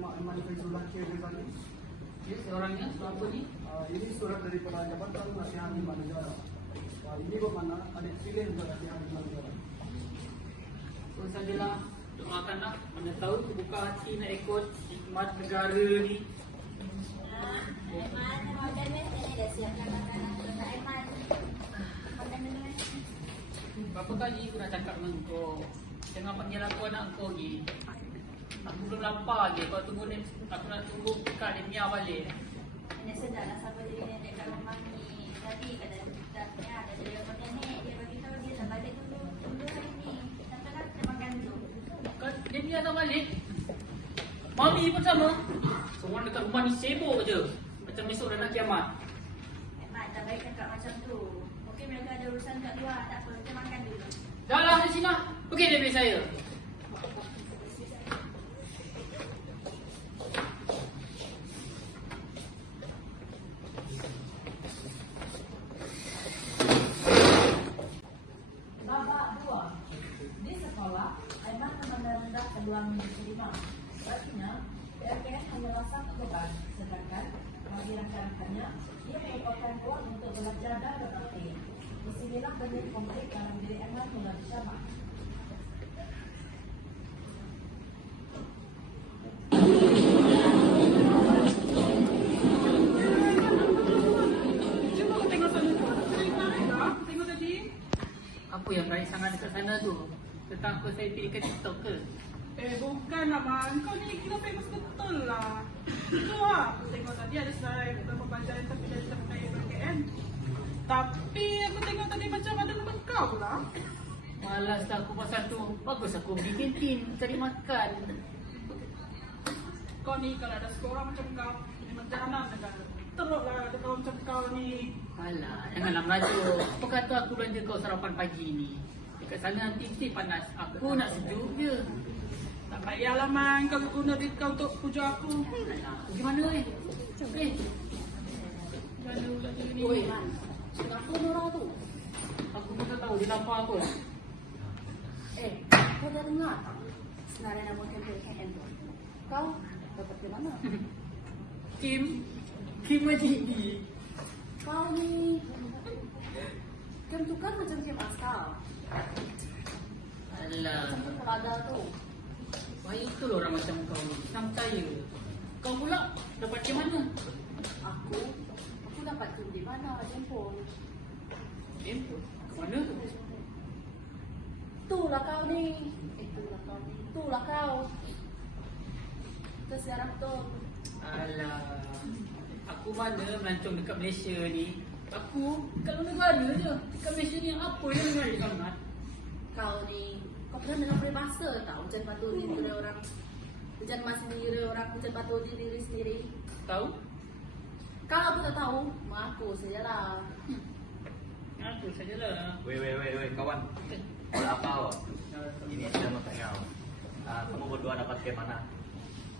nama Aiman Faizulah K. Ghazali. Yes, orangnya apa ni? Ini surat daripada Jabatan Nasihat Imam Negara. Ini bermakna ada pilih untuk Nasihat Imam Negara. So sajalah doakanlah mana tahu terbuka hati nak ikut khidmat negara ni. Aiman, makan ni dah siapkan makanan untuk Aiman. Makan dulu. Berapa kali aku dah cakap dengan kau, jangan panggil aku anak kau lagi. Aku belum lapar lagi, kau tunggu ni, aku nak tunggu Kak Limia balik. Nenek sedar lah siapa jadi nenek kat rumah ni. Tapi kata sedapnya ada dia dengan nenek. Dia beritahu dia dah balik dulu hari ni. Katalah kita makan dulu. Kak Limia dah balik. Mami pun sama. Semua dekat rumah ni sibuk je. Macam besok dah nak kiamat. Aiman, tak baik cakap macam tu. Okey, mereka ada urusan kat luar. Tak apa, kita makan dulu. Dah lah di sini. Pergi dia beli saya. Babak 2. Di sekolah, Aiman menanda peluang diterima. Artinya, PLKN hanyalah satu beban, sedangkan bagi rakan-rakannya, ia merupakan ruang untuk belajar dan berlatih. Disinilah benih konflik dalam diri Aiman mulai dicabar. Cuba kau tengok sana tu. Tengok tadi. Apa yang baik sangat dekat sana tu? Tentang aku saya pergi ke TikTok ke? Bukan lah Man. Kau ni kira famous betul lah. Itu lah. Aku tengok tadi ada slide beberapa pelajaran tapi dari terkait PKN. Tapi aku tengok tadi macam ada nama kau lah. Malas dah aku pasal tu. Bagus aku pergi kantin cari makan. Kau ni kalau ada seorang macam kau, memang jahanam negara. Teruk lah ada kawan macam kau ni. Alah, janganlah merajuk. Apa kata aku belanja kau sarapan pagi ni? Dekat sana nanti mesti panas. Aku nak sejuk je. Tak payahlah Man. Kau guna duit kau untuk puja aku. Alah, gimana eh? Jangan ulang diri ni. Oi, Man. Kenapa Nora tu? Aku pun tak tahu dia lapar apa. Kau dah dengar tak? Senarai nama PLKN tu. Kau dapat ke mana? Kim Majidi. Kau ni Kem tu kan macam Kem Askar. Alah, Macam tu pelada tu. baik betul orang macam kau ni. Senang percaya. Kau pula dapat ke mana? Aku dapat Kem di mana? Jempol. Handphone? Mana tu? Itulah kau ni. Itulah kau. Tersiarap tu. Alah, aku mana melancong dekat Malaysia ni. Aku kat luar negara je. Dekat Malaysia ni apa yang menarik sangat? Kau ni. Kau pernah dengar peribahasa tak? Hujan batu di diri orang. Hujan mas sendiri orang. Hujan batu di diri sendiri. Tahu? Kalau aku tak tahu, mengaku sajalah. Aku sajalah. Weh, kawan. Kau apa? Ini saya mau tanya. Kamu berdua dapat ke mana?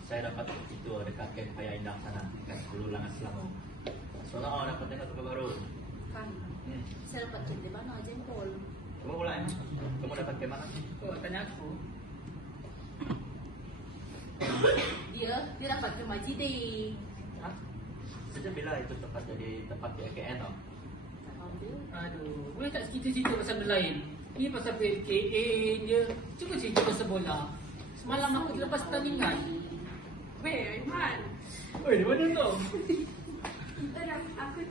Saya dapat itu dekat Camp Paya Indah sana, dekat Hulu Langat Selangor. Soalnya orang dapat tengok tukar baru. Kan? Saya dapat Kem di mana? Jempol. Kamu pula ya? Kamu dapat ke mana? Kau tanya aku. Dia dapat Kem Majidi. Hah? Sejak bila itu tempat jadi tempat PKN tau? Tak tahu dia. Aduh, boleh tak cerita-cerita pasal benda lain? Ni pasal PKA je. Cuba cerita pasal bola. Semalam aku lepas pertandingan. Weh, Man. Oi, mana tu? Kita dapat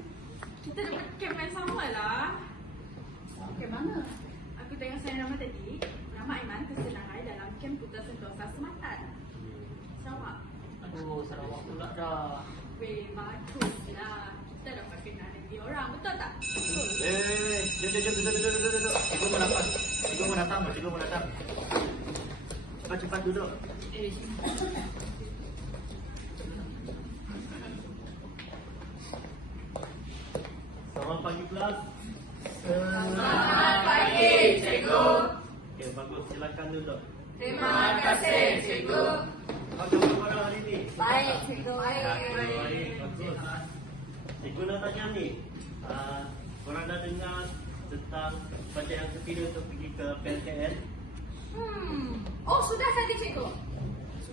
camp yang sama lah. Kem mana? Aku tengok saya nama tadi. Nama Aiman tersenarai dalam camp Putra Sentosa Sematan. Sarawak. Aduh, Sarawak pula dah. Weh, bagus lah. Kita dapat kenal dengan dia orang. Betul tak? Duduk. Cikgu mau datang. Cepat duduk. Selamat pagi kelas. Selamat pagi, cikgu. Okey, bagus. Silakan duduk. Terima kasih, cikgu. Bagaimana pada hari ini? Baik, cikgu. Baik. Bagus. Cikgu nak tanya ni. Korang dah dengar tentang pelajaran ketiga untuk pergi ke PLKN? Oh, sudah tadi, cikgu.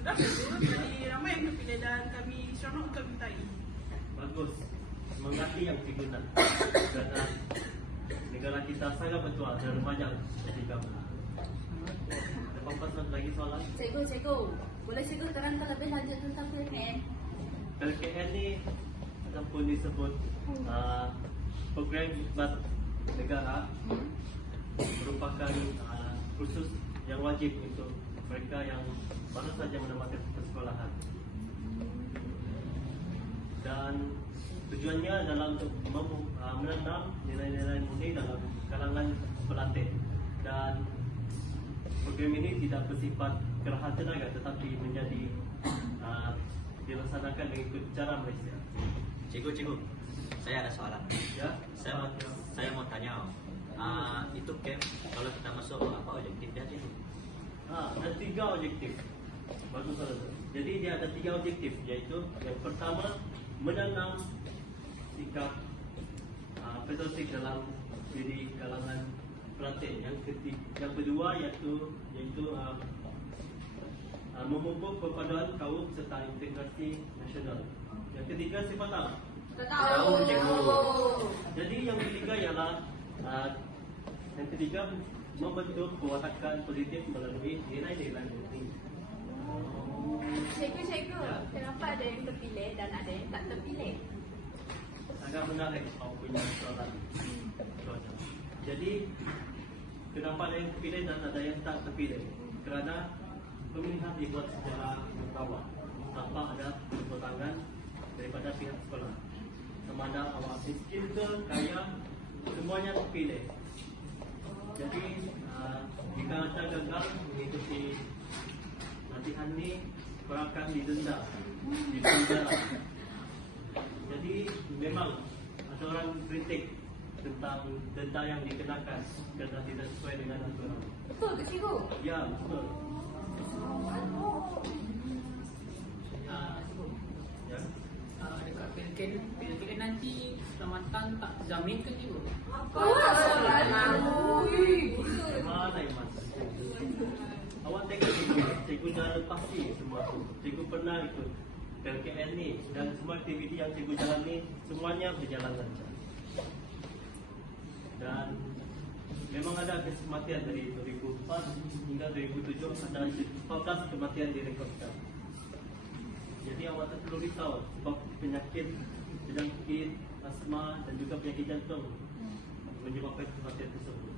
Dapat tu, jadi ramai yang terpilih dan kami seronok untuk mintai. Bagus. Mengerti yang cikgu nak. Kerana negara kita sangat bertuah dan banyak seperti kamu. Ada apa-apa lagi soalan? Cikgu, boleh cikgu terangkan lebih lanjut tentang PLKN? LKN ni ataupun disebut program khidmat negara merupakan kursus yang wajib untuk mereka yang baru saja menamatkan persekolahan. Dan tujuannya adalah untuk menanam nilai-nilai murni dalam kalangan pelatih. Dan program ini tidak bersifat kerahan tenaga tetapi menjadi dilaksanakan mengikut cara Malaysia. Cikgu, saya ada soalan. Ya, Saya mau tanya, itu camp kalau kita masuk apa objektifnya cikgu? ada 3 objektif. Bagus soalan tu. Jadi dia ada 3 objektif, iaitu yang pertama menanam sikap patriotik dalam diri kalangan pelatih. Yang kedua iaitu memupuk perpaduan kaum serta integrasi nasional. Yang ketiga siapa tahu? Tahu, cikgu. Jadi yang ketiga ialah membentuk kewatakan positif melalui nilai-nilai murni. Cikgu, kenapa ada yang terpilih dan ada yang tak terpilih? Agak menarik kau punya soalan. Jadi kenapa ada yang terpilih dan ada yang tak terpilih? Kerana pemilihan dibuat secara berkawal tanpa ada campur tangan daripada pihak sekolah. Sama ada awak miskin ke kaya, semuanya terpilih. Jadi jika anda gagal mengikuti latihan ni, korang akan didenda, dipenjara. Jadi memang ada orang kritik tentang denda yang dikenakan kerana tidak sesuai dengan aturan. Betul ke cikgu? Ya, betul. Ya. Dekat PLKN nanti keselamatan tak jamin ke cikgu? Mana Iman? Awak tengok cikgu dah lepasi semua tu. Cikgu pernah ikut PLKN ni dan semua aktiviti yang cikgu jalan ni semuanya berjalan lancar. Dan memang ada kematian dari 2004 hingga 2007 ada 14 kematian direkodkan. Jadi awak tak perlu risau sebab penyakit asma dan juga penyakit jantung menyebabkan kematian tersebut.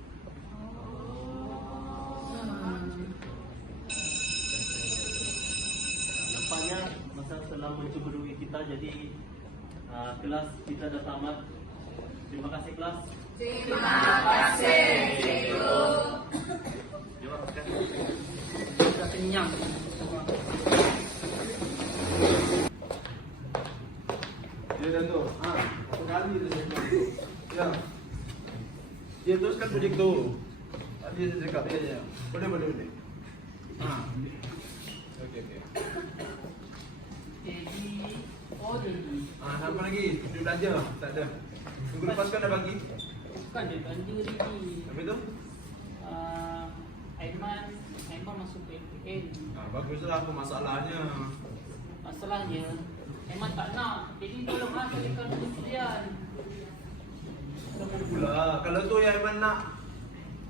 Nampaknya masa telah mencuburi kita, jadi kelas kita dah tamat. Terima kasih kelas. Terima kasih, cikgu. Terima kasih. Sudah kenyang. Ya Dato', berapa kali dia cakap tu? Ya. Dia teruskan projek tu. Tadi dia cakap dia je. Boleh. Okey. Jadi, Apa lagi? Duit belanja? Tak ada. Minggu lepas kan dah bagi? bukan dia belanja lagi. Habis tu? Aiman masuk PLKN. Baguslah, apa masalahnya? Masalahnya Aiman tak nak. Jadi tolong kalikan pengusian. Pula, kalau tu yang Aiman nak,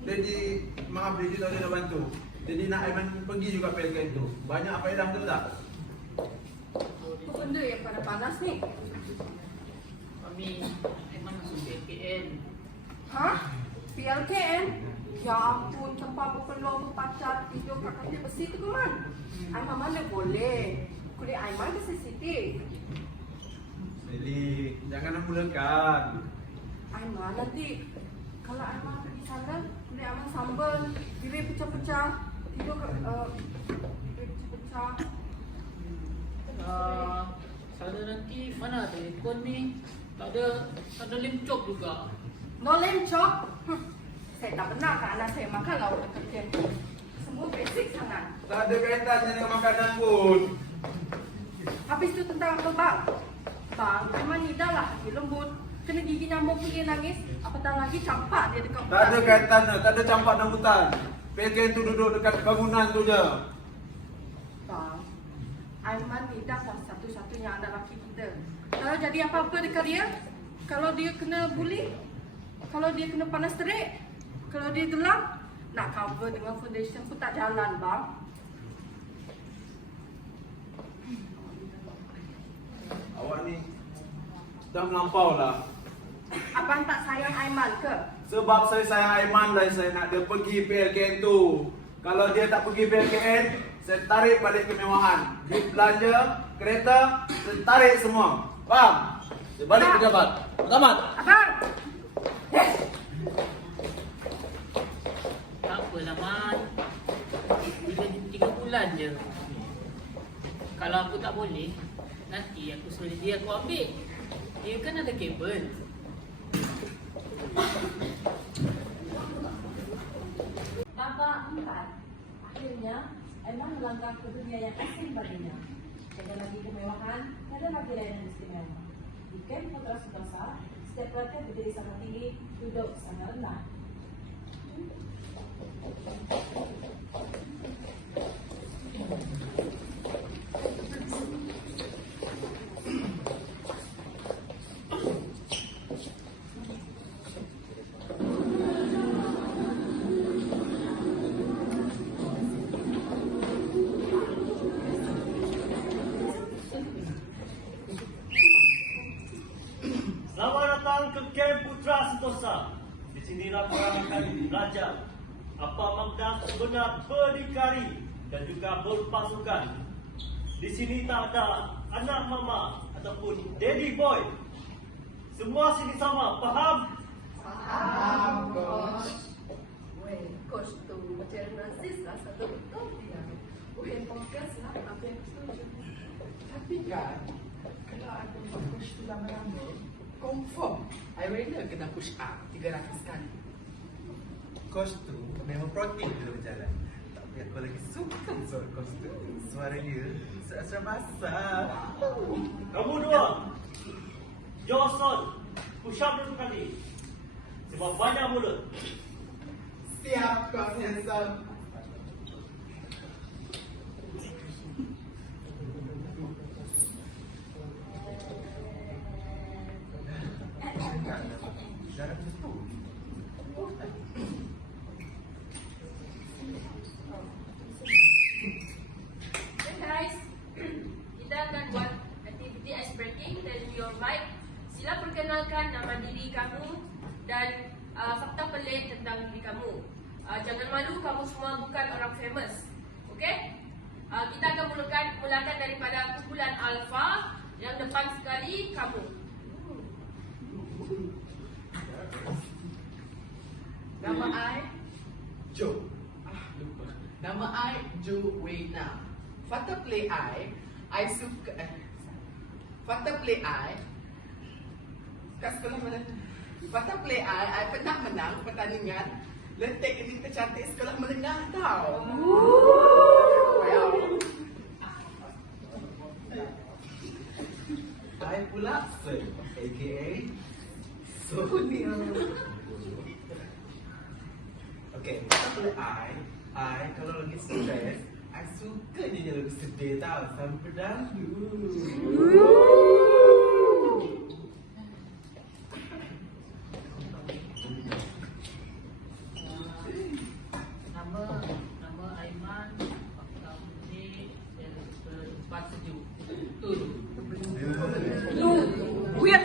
Daddy, maaf Daddy tak boleh nak bantu. Jadi nak Aiman pergi juga PLKN tu. Banyak faedah betul tak? Apa benda yang panas ni? Kami Aiman masuk PLKN. Hah? PLKN? Ya ampun, tempat berpeluang pacar tidur kat katil besi tu ke man? Aiman mana boleh? Kulit Aiman ke sensitif? Sally, jangan mulakan. Aiman nanti kalau Aiman pergi sana, kulit Aiman sambal, bibir pecah-pecah, tidur kat bibir pecah-pecah. Sana nanti mana ada aircon ni? Tak ada lemcok juga. No lamb chop? Saya tak pernah kat anak saya makan lauk dekat camp. Semua basic sangat. Tak ada kaitannya dengan makanan pun. Habis tu tentang apa bang? Bang, Aiman ni dah lah hati lembut. Kena gigi nyamuk pergi nangis. Apatah lagi campak dia dekat Tak ada kaitannya, tak ada campak dan hutan. PLKN tu duduk dekat bangunan tu je. Bang, Aiman tidak satu-satunya anak lelaki kita. Kalau jadi apa-apa dekat dia, kalau dia kena bully, kalau dia kena panas terik, kalau dia gelap, nak cover dengan foundation pun tak jalan, bang. Awak ni dah melampau lah. Abang tak sayang Aiman ke? Sebab saya sayang Aiman dan saya nak dia pergi PLKN tu. Kalau dia tak pergi PLKN, saya tarik balik kemewahan. Duit belanja, kereta, saya tarik semua. Faham? Saya balik pejabat. Selamat. Abang! Tak apalah, Man. 3 bulan je. Kalau aku tak boleh, nanti aku suruh dia aku ambil. Dia kan ada kabel. Babak 4. Akhirnya, Aiman melangkah ke dunia yang asing baginya. Tiada lagi kemewahan, tiada lagi layanan istimewa. Di Kem Putra Sentosa, setiap pelatihan berdiri sangat tinggi, duduk sangat rendah. Selamat datang ke Kem Putra Sentosa. Di sinilah korang akan belajar apa makna sebenar berdikari dan juga berpasukan. Di sini tak ada anak mama ataupun daddy boy. Semua sini sama, faham? Faham, Coach. Weh, Coach tu macam narsis lah, satu betul dia. Bukan podcast lah, apa yang setuju. Tapi kan, kalau aku push tu lama-lama, confirm I rela kena push up 300 kali. Coach tu memang protein bila berjalan. Tapi aku lagi suka suara coach tu. Suara dia serasa basah. Kamu dua, Johnson, push up 2 kali. Sebab banyak mulut. Siap, Coach Handsome. Darah betul. Okay guys, kita akan buat aktiviti ice breaking dan your mic. Sila perkenalkan nama diri kamu dan fakta pelik tentang diri kamu. Jangan malu, kamu semua bukan orang famous. Okay? Kita akan mulakan daripada kumpulan alpha. Yang depan sekali kamu. Nama I Joe. Lupa. Nama I Joe Wena. Fakta play I suka fakta play I kat sekolah mana? Fakta play I pernah menang pertandingan letek ini tercantik sekolah menengah tau. Wow. I pula Sir, aka Sonia. Okay, kita boleh I kalau lagi stres, I suka dia lagu sedih tau, sampai dahulu. Nama Aiman, fakta pelik, tempat sejuk. Betul. Weird.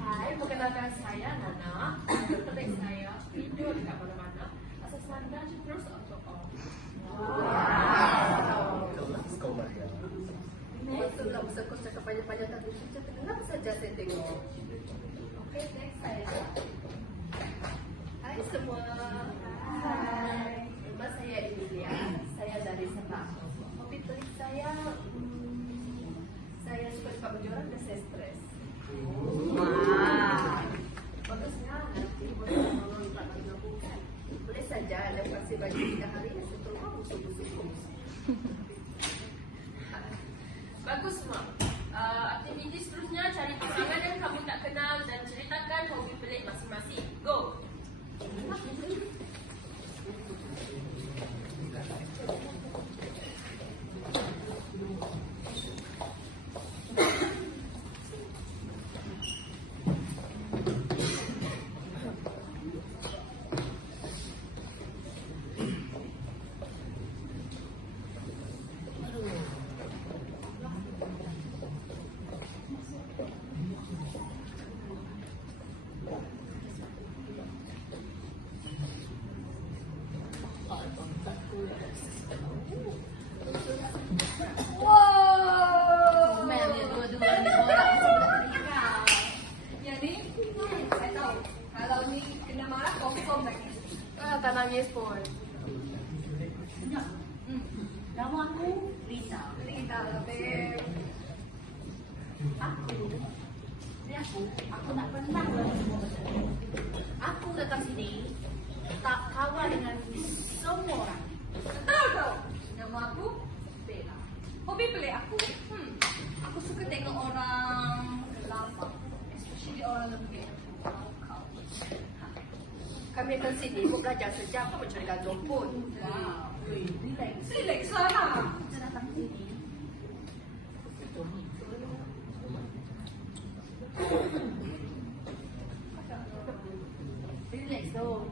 Hai, perkenalkan saya Nana. Pelik saya video dekat mana-mana. Asas anda terus alkohol. Kelas kau Maria. Betul tak usah kau cakap panjang-panjang tak usah cakap dengar saja saya tengok. Okay, next saya. Hai semua. Hai. Nama saya Emilia. Saya dari Sabah. Hobi pelik saya, saya suka tempat berjualan dan saya stres. Wah. Bagusnya nanti boleh tolong tak menggabungkan. Boleh saja ada pasir bagi 3 hari setelah busuk-busuk. Bagus semua. Aktiviti seterusnya cari pasangan yang kamu tak kenal dan ceritakan hobi pelik masing Kalau ni kena marah, confirm lagi. Tak nangis pun. Nama aku Rita. Rita lah, babe. Aku nak pernah dalam semua benda. Aku datang sini tak kawan dengan semua orang. Tahu tau. Nama aku Bella. Hobi pelik aku. Aku suka tengok orang lambat. Especially orang lembut. Kami akan sini untuk belajar sejam apa mencari gantung pun. Wow, relax. Relax lah. Kita datang sini. Relax tu.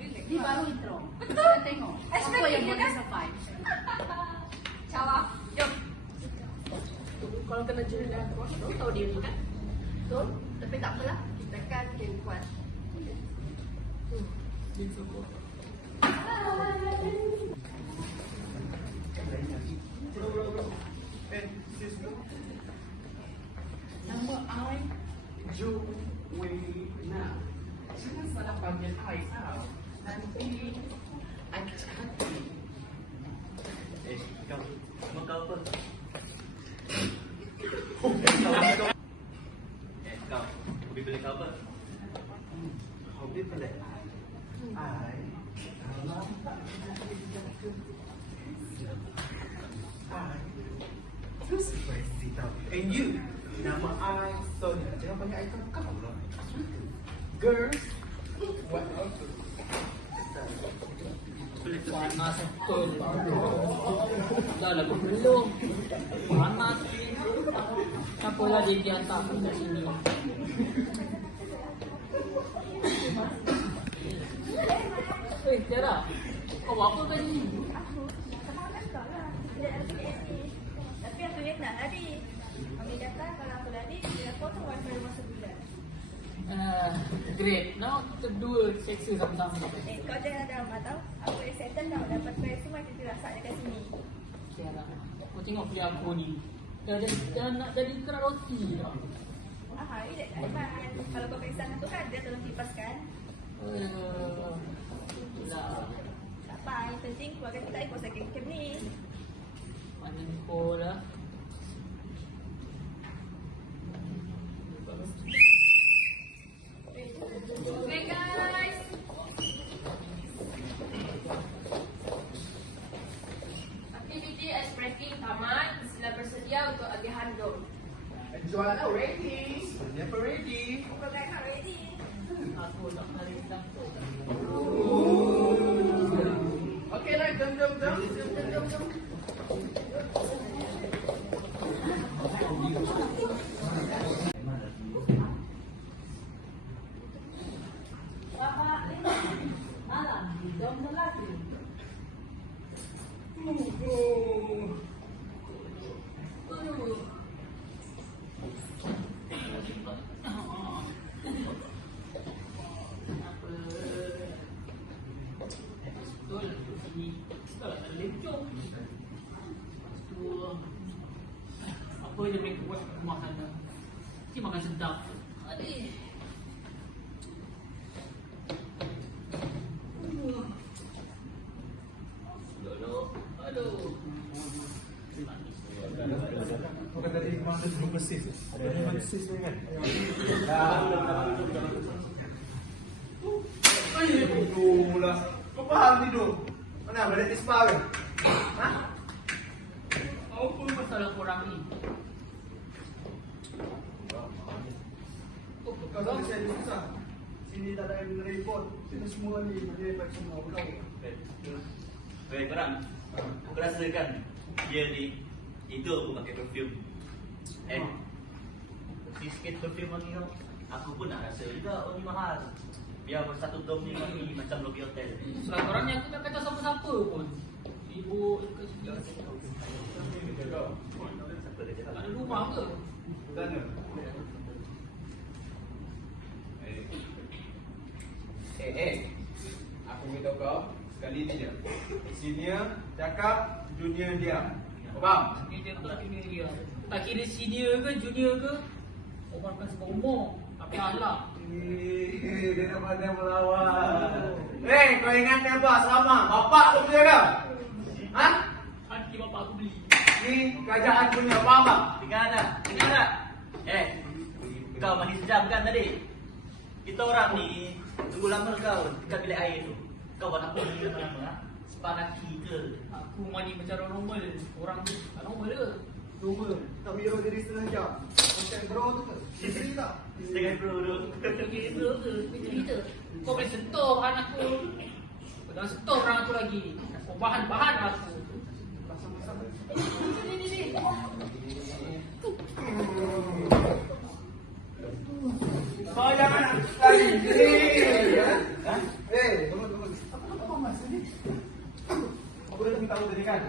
Relax. Ni baru intro. Betul. Kita tengok apa Expecting yang dia boleh kan? survive. Cawa. Jom. Kalau kena jualan, kau tahu diri kan? Betul. Tapi tak apalah. Kita kan game kuat. Nama I Joanna. Jangan salah panggil I tau. Nanti I kecil hati. Kau, nama kau apa? Kau, hobi pelik kau apa? Hobi pelik. Terus versi tau. And you, nama I Sonia. Jangan panggil I kau lah. Girls, what else? Panas betul. Dah lah belum. Panas. Apalah dia dihantar kat sini. Eh, Tiara. Kau buat apa kat sini? Tapi aku yang nak lari. Kami kata kalau aku lari, dia potong wifi rumah sebulan. Great. Now kita dua seksa sama-sama. Kau jangan drama tau. Aku excited tau dapat bayar semua kita rasa dekat sini. Tiara. Kau tengok dia aku ni. Dah nak jadi kerak roti dah. Relax Aiman. Kalau kau kisah tu kan, dia tolong kipaskan. Itulah. Tak apa, yang penting keluarga kita ikut second camp ni. Mana info lah. Okay guys. Aktiviti ice breaking tamat. Sila bersedia untuk agi handong. Joanna ready. Sonia pun ready. Kau kan ready. Aku tak lari takut. Okay lah, jom. Malam di dom lelaki. Betul, sini. Tak ada lecong. Lepas tu, apa je mereka buat kat rumah sana. Mesti makan sedap. Adik. Aduh. Kau kata tadi masa sebelum persis. Ada persis tu kan? Tidur lah. Kau faham tidur? Mana balik di spa kan? Ha? Apa masalah korang ni? Kau tahu saya susah. Sini tak ada yang report. Sini semua ni mereka semua belum. Baik, korang. Aku rasakan dia ni tidur aku pakai perfume. Sikit perfume lagi tau. Aku pun nak rasa juga ni mahal. Biar satu dom ni wangi macam lobby hotel. Selama korang ni aku tak kata siapa-siapa pun. Sibuk dekat sini. Siapa dia cakap? Ada rumah ke? Sana. Aku beritahu kau sekali ni je. Senior cakap, junior diam. Kau faham? Ni dia tak junior dia. Tak kira senior ke junior ke. Orang kan sebab umur. Tapi alah. Dia nak pandai melawan. Kau ingat ni apa? Selama bapak tu punya ke? Ha? Hati bapak aku beli. Ni kerajaan punya, faham tak? Dengar tak? Dengar tak? Kau mandi sejam kan tadi? Kita orang ni tunggu lama kau dekat bilik air tu. Kau buat apa ni lama-lama? Ha? Separaki ke? Aku mandi macam orang normal. Orang tu tak normal ke? Normal. Tak biro jadi setengah jam. Macam bro tu ke? Isteri tak? Dengan bro tu. Pergi ke ke? Cerita. Kau boleh sentuh anak aku. Kau jangan sentuh orang aku lagi. Kau bahan-bahan aku. Ni. Kau jangan lari. Tunggu. Apa maksud ni? Aku dah minta tahu tadi kan?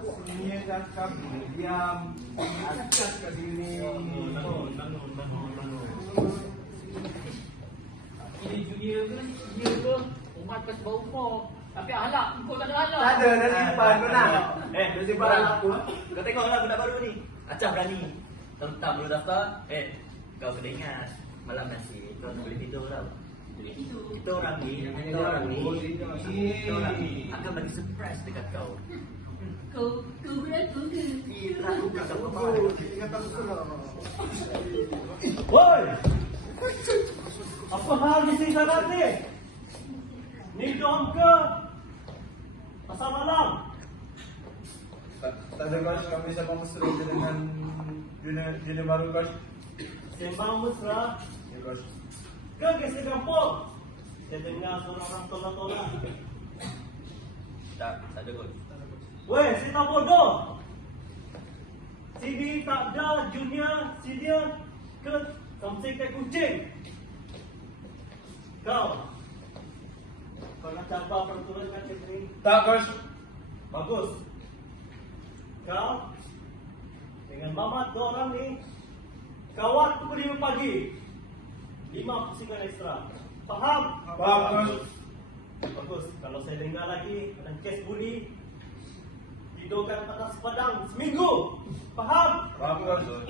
Ini dah kami diam. Asyik kat sini. Ini junior ke? Umat ke sebab umur. Tapi ahlak, kau tak ada ahlak. Tak ada, dah simpan kau nak. Dah simpan aku. Kau tengok lah budak baru ni. Acah berani. Tentang baru daftar. Kau kena ingat. Malam nasi. Kau tak boleh tidur tau. Kita orang ni akan bagi surprise dekat kau. Kau beraku ke? Woi! Apa hal di sini sangat ni? Ni dom ke? Pasal malam? Tak ada kau kami sama mesra dengan jenis baru kau. Sembang mesra? Ya kau. Ke geser kampung? Saya dengar suara orang tolak-tolak. Tak ada kot. Weh, saya tak bodoh. Sini tak ada junior, senior ke something kayak kucing. Kau nak cabar peraturan kat sini? Tak kau. Bagus. Kau dengan mamat dua orang ni kawat pukul 5 pagi. 5 pusingan ekstra. Faham? Bagus. Bagus. Kalau saya dengar lagi ada kes buli, tidurkan atas padang seminggu. Faham? Bagus.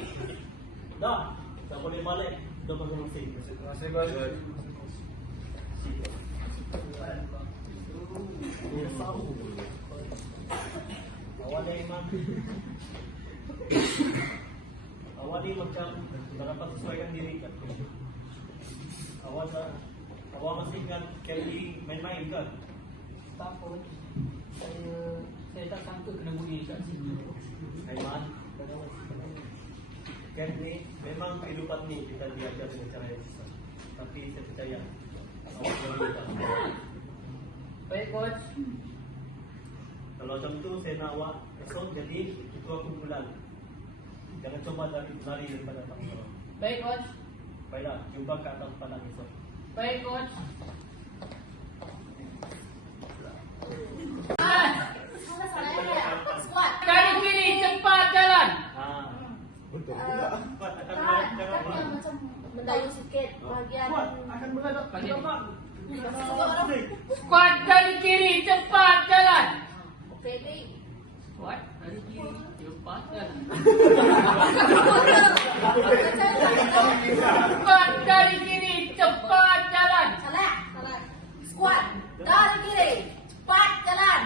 Dah. Tak boleh balik. Dah masing-masing. Terima kasih kau. Awak ni memang awak ni macam tak dapat sesuaikan diri kan? Awak masih ingat Kelly main-main kan? Tak apa. Saya tak sangka kena buli kat sini. Aiman, Kelly memang kehidupan ni kita diajar dengan cara yang susah. Tapi saya percaya awak boleh tak. Baik coach. Kalau macam tu saya nak awak esok jadi ketua kumpulan. Jangan coba lari daripada tanggung. Baik coach. Baiklah, jumpa kat atas padang esok. Baik coach. Squad. Kaki kiri cepat jalan. Betul pula. Kuat akan Tak, berjalan. tapi macam mendayu sikit bahagian. Kuat akan berada Bagi ni. Kuat kaki kiri cepat jalan. Failing. Kuat kaki kiri cepat jalan. Kuat kaki kiri cepat jalan. Salah. Squad. Dari kiri. Cepat jalan.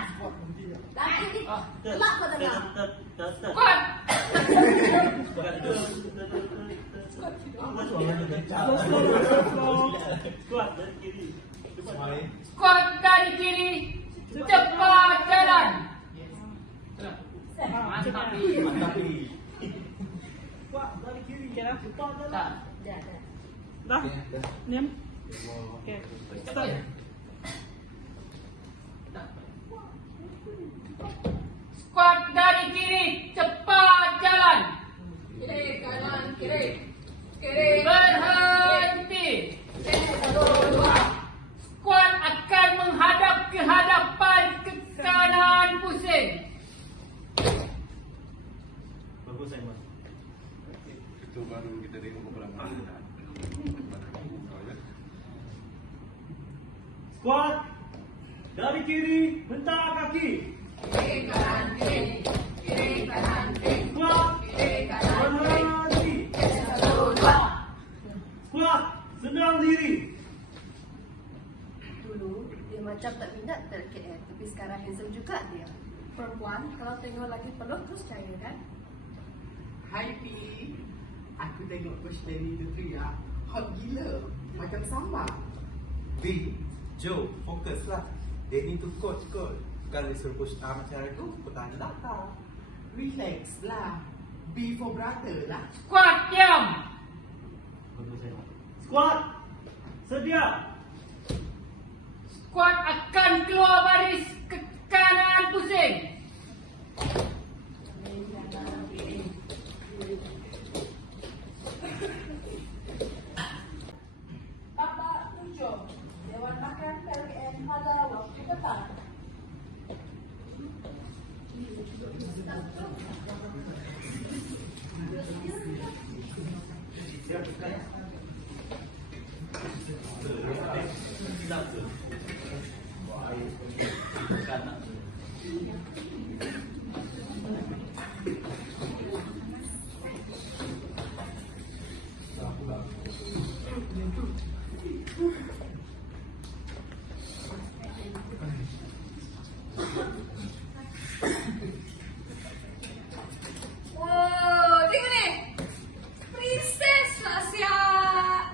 Dari kiri. Kelak kau dengar. Kuat. Kuat dari kiri. Kuat kaki kiri cepat jalan. Mantap ni. Kuat dari kiri. Cepat jalan. Tak. Dah. Dah? Niam? Okay. Start. Kuat dari kiri cepat jalan. Kiri, kanan, kiri. Berhenti. Skuad akan menghadap ke hadapan ke kanan pusing. Bagus Aiman. Itu baru kita tengok kumpulan mana. Kuat dari kiri, hentak kaki. Kiri, kanan, kiri. Kiri, kanan, kiri. Kuat Kiri, kanan, kiri. berhenti. Satu, dua. Kuat senang. berdiri. Dulu dia macam tak minat LKN, tapi sekarang handsome juga dia. Perempuan kalau tengok lagi peluk terus percaya kan? Hai P. Aku tengok coach dari itu teriak. Hot gila. Macam sama. B, Joe, fokuslah. Dia ni tu coach kot. Kalau dia suruh push arm macam tu, petang datang. Relax lah. B for brother lah. Squad, diam! Squad, sedia. Squad akan keluar baris ke kanan pusing. Babak 7. Dewan Makan PLKN pada waktu petang. Wow, tengok ni. Princess lah siap.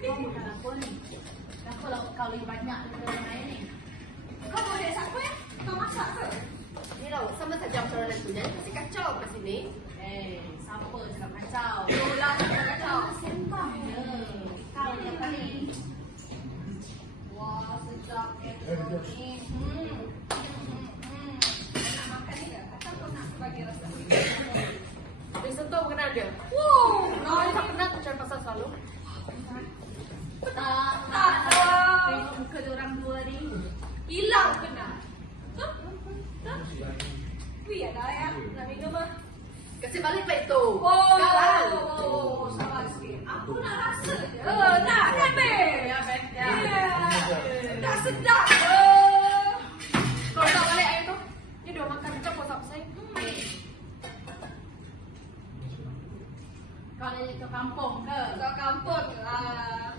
Kau bukan aku ni. Dan kalau kau lebih banyak daripada orang lain ni. Kau mau dia siapa ya? Kau masak ke? Ni tau, sama saja persoalan tu. Jangan kasih kacau kat sini. Siapa cakap kacau? Itulah cakap kacau. Sembang je. Kau yang paling. Wah, sedap kecoh ni. Nak makan ni ke? Atau kau nak bagi rasa? Dia sentuh kenal dia. Wow, kau tak pernah tu cari pasal selalu. Tak. Tak. Tengok muka diorang dua ni. Hilang kenal. Wih, ada ya. Nak minum ah. Kasih balik plate tu. Kawan. Sabar sikit. Aku nak rasa je. Nak kan, Beb? Ya, Beb. Dah sedap. Kau tak balik air tu. Ni dia makan campur sama saya. Kau dari ke kampung ke? Kau kampung lah.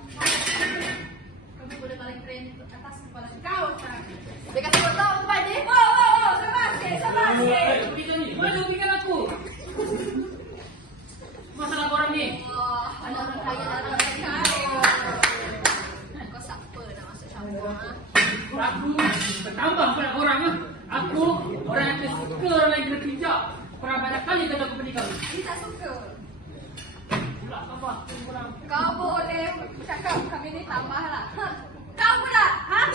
Kami boleh balik keren ke atas kepala kau sekarang. Dia kasi kau tahu tempat ni. Wow. Sabar sikit. Sabar sikit. Kita ni, mana ubikan aku? Masalah korang ni. Anak orang kaya dah nak kaya. Kau siapa nak masuk campur? Aku bertambah pada orang ah. Aku orang yang suka orang lain kena pijak. Pernah banyak kali kata aku pergi kau. Dia tak suka. Pula apa? Korang. Kau boleh cakap kami ni tambah lah. Kau pula.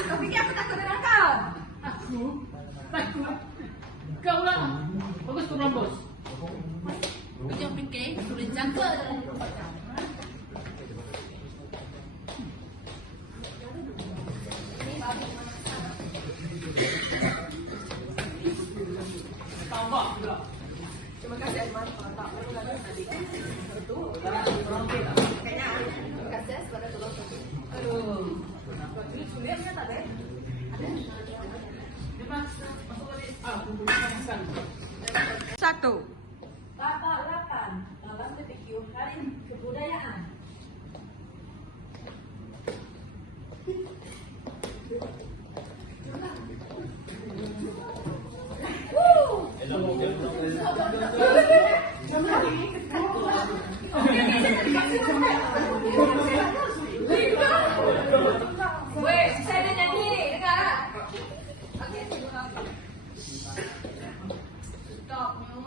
Kau fikir aku takut dengan kau? Aku takut. Kau lah. Bagus tu bos. Jangan fikir, boleh jangka dalam tempat kau. Tambah pula. Terima kasih Aiman. Tak perlu lagi tadi. Betul. Kayaknya terima kasih sebab tolong tadi. Aduh. Ini sulitnya tak ada? Ada. Masuk balik. Aku boleh makan. 1. Babak 8 dalam BBQ Hari Kebudayaan. Weh, saya dah nyanyi ni. Dengar tak? Okey. Sedapnya.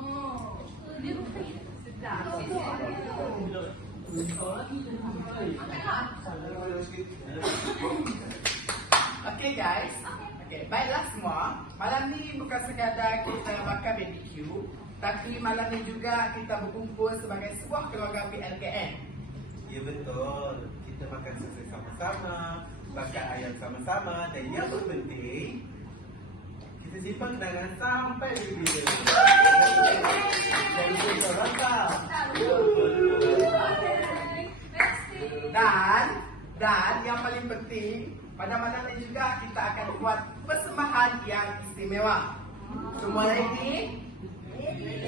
Dia sedap. Okay guys. Okay, baiklah semua. Malam ni bukan sekadar kita makan BBQ, tapi malam ni juga kita berkumpul sebagai sebuah keluarga PLKN. Ya betul. Kita makan susu sama-sama, makan ayam sama-sama dan yang terpenting kita simpan kenangan sampai bila. Dan kita rasa. Dan yang paling penting, pada malam ini juga kita akan buat persembahan yang istimewa. Semua ready?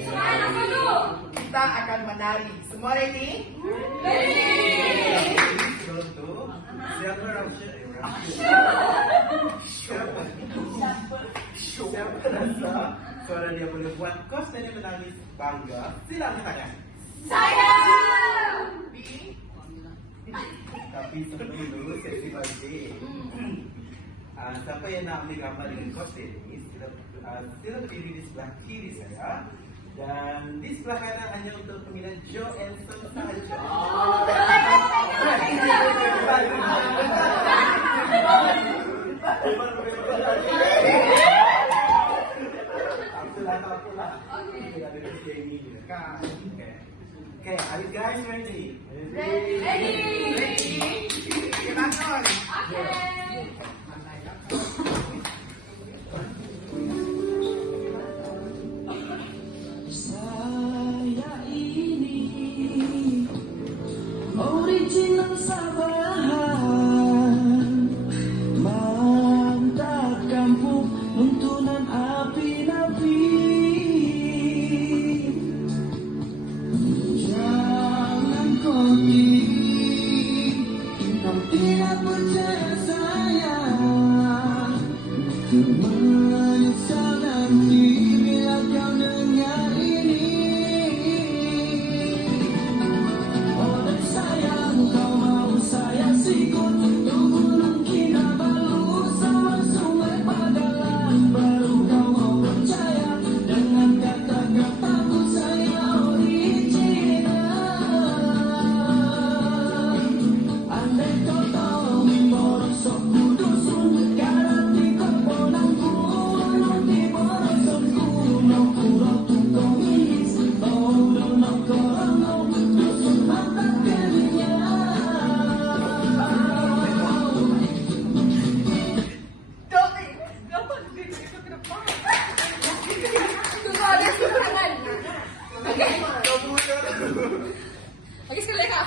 Semangat nak dulu. Kita akan menari. Semua ready? Ready. Contoh. Siapa rasa? Siapa rasa suara dia boleh buat kos dan dia menangis bangga? Silakan tanya. Tapi sebelum itu sesi balik. Siapa yang nak ambil gambar dengan kos ini? Sila berdiri di sebelah kiri saya. Dan di sebelah kanan hanya untuk pemilihan Joe and Sam sahaja. Okay, are you guys ready? Ready. Okay, bangun. Saya ini original Sabahan, mantap kampung nuntunan api-api. Jangan kau diri, kau tidak percaya saya. Menyesal nanti bila kau dengar ini. Oleh sayang kau mau saya sikut untuk Gunung Kinabalu sama Sungai Padalarang, baru kau mau percaya dengan kata-kataku saya original. Andai kau tahu borosok kudusun karati kau bonangku nanti borosok kuno kurotu komis bodo no korono dusun mata kerinya. Tunggu, ada tangan. Okay. Lagi sekali kak.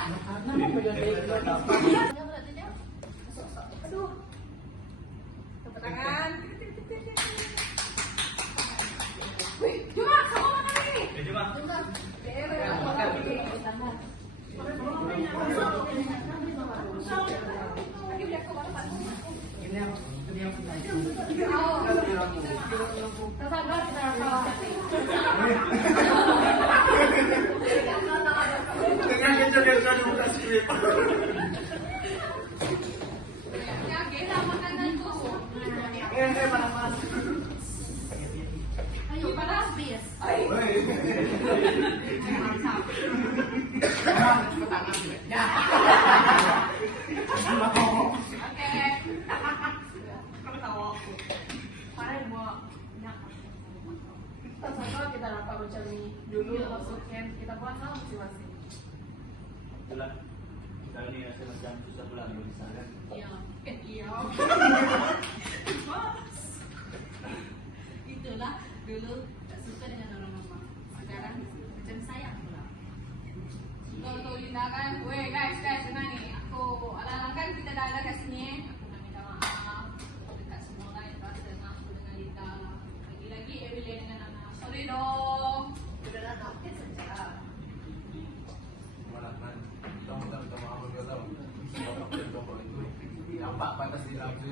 Aduh. Tepuk tangan. Wih, Juma, kamu mana ni? Juma. Dengan kejogetan buka skrip. Ya, kita makanan tu. Mana mas? Ayo, panas bis. Okay. Parah mau nak. Sama kita dapat macam ni. Dulu masuk camp kita buat sama masing-masing. Itulah. Sekarang ni rasa macam susah pula nulis kan? Iya. Iya. Itulah dulu tak suka dengan orang mama. Sekarang macam sayang pula. Tuh Linda kan, weh guys tenang ni. Aku ala-ala kan kita dah ada kat sini. Aku nak minta maaf dekat semua orang yang rasa dengan aku dengan Linda. Lagi-lagi Emilia dengan Ana. Sorry dong. Sudah datang saja. Nampak panas di dalam tu.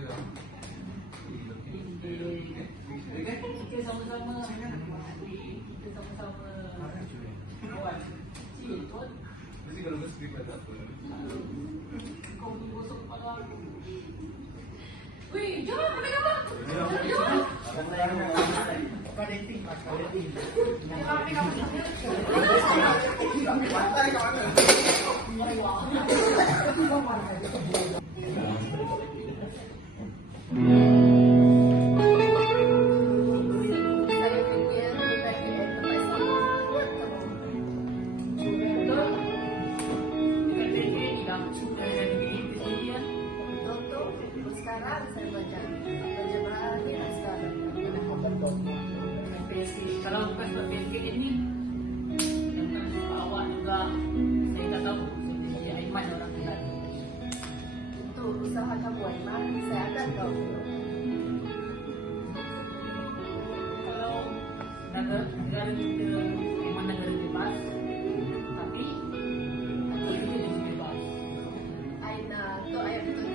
Kita sama-sama. Kita sama-sama. Kawan. Cikot. Mesti kalau mesti pada apa? Kau tu gosok kepala aku. Wih, jom ambil gambar. Jom. Saya fikir kita KL tempat sangat kamu. Betul. Sekarang saya baca berakhir sekarang. Kalau bukan sebab PSK ni, yang awak juga saya tak tahu. Jadi Aiman orang Kelantan. Untuk usaha kamu Aiman, saya akan tahu. Kalau negara kita memang negara bebas, tapi negara kita jadi bebas. Aina, tu ayat betul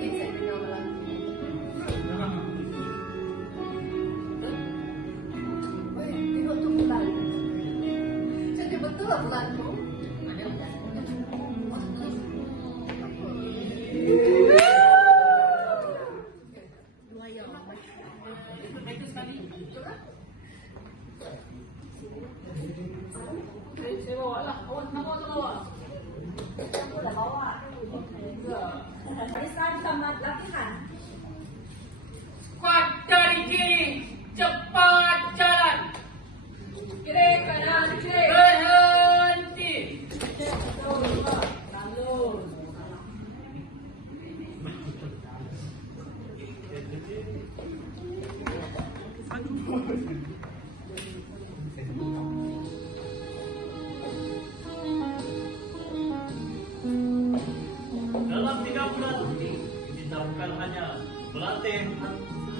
Berlatih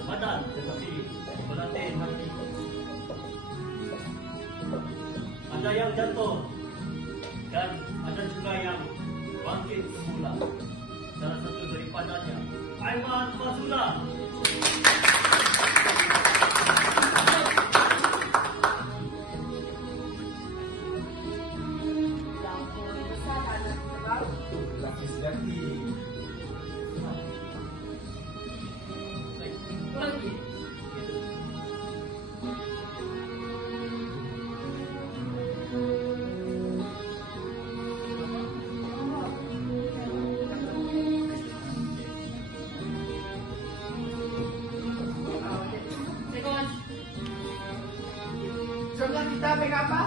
badan tetapi berlatih hati. Ada yang jatuh dan ada juga yang bangkit semula. Salah satu daripadanya Aiman Fazula. Lelaki sejati. Lagi. Jomlah kita ambil gambar.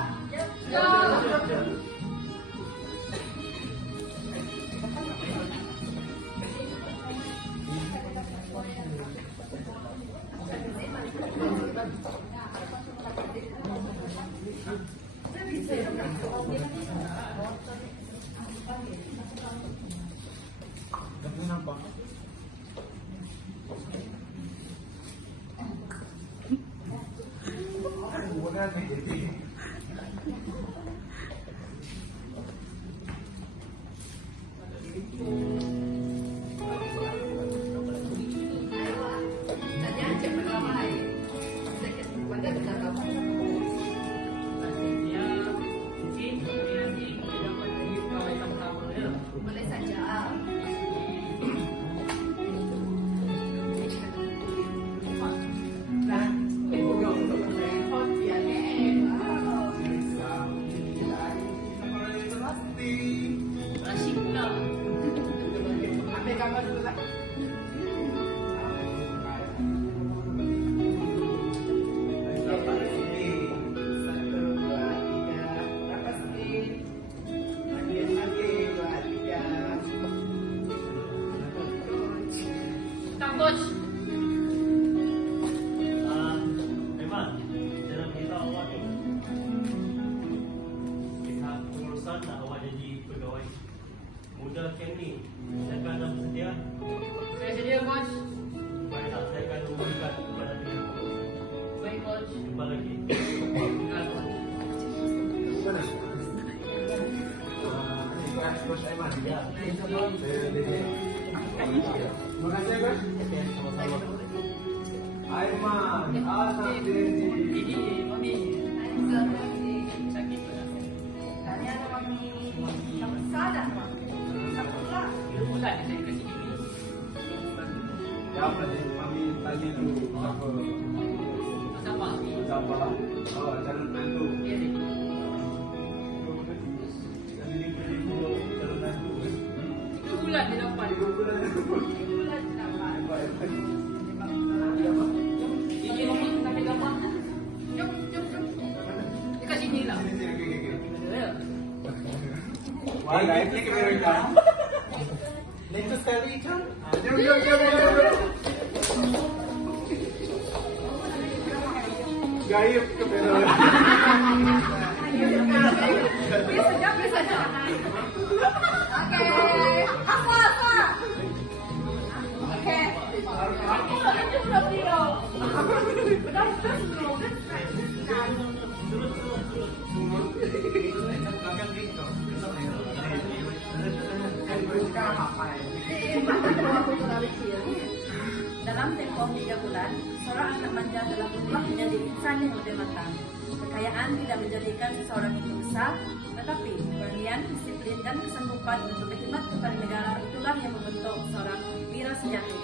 Kamu nampak? Bukan jadi. Ya, mungkin nanti dapat dari pegawai sama-sama ya. Boleh saja. Nah, ibu dong untuk menelpon dia nih. Wow. Asyik pula. Ambil gambar dulu lah. Dapat sini. 1, 2, 3. Dapat sedih. Lagi, 2, 3. Tang coach. Aiman, dalam kita awak ni pihak pengurusan nak awak jadi pegawai muda camp ni. Saya akan bersedia. Saya sedia coach. Baiklah, saya akan hubungkan kepada pihak. Baik coach. Jumpa lagi. Terima kasih. Mana? Ini Coach Aiman. Ya. Saya Dede. Terima kasih Coach. Sama-sama. Aiman, anak Dede. Ini mami sakit pula. Tanya ada kami yang besar dah. Satu lah. 3 bulan saya kasih ini. Ya, kami tanya dulu siapa Siapa? siapa oh calon menantu. Ya, ni. Kami diberi untuk calon menantu. 3 bulan dia dapat. 3 bulan. 3 bulan dapat. Ini nombor kita ambil gambar. Jom, jom, jom. Dekat sini lah. Ya. Wah, ini kamera. Lepas sekali kan? Jom. Gayip kamera. Biasa saja. Okey. Apa? Okey. Aku nak cuba video. Benar sebelum. Dalam tempoh 3 bulan, seorang anak manja telah berubah menjadi insan yang lebih matang. Kekayaan tidak menjadikan seseorang itu besar, tetapi keberanian, disiplin, dan kesanggupan untuk berkhidmat kepada negara itulah yang membentuk seorang wira sejati.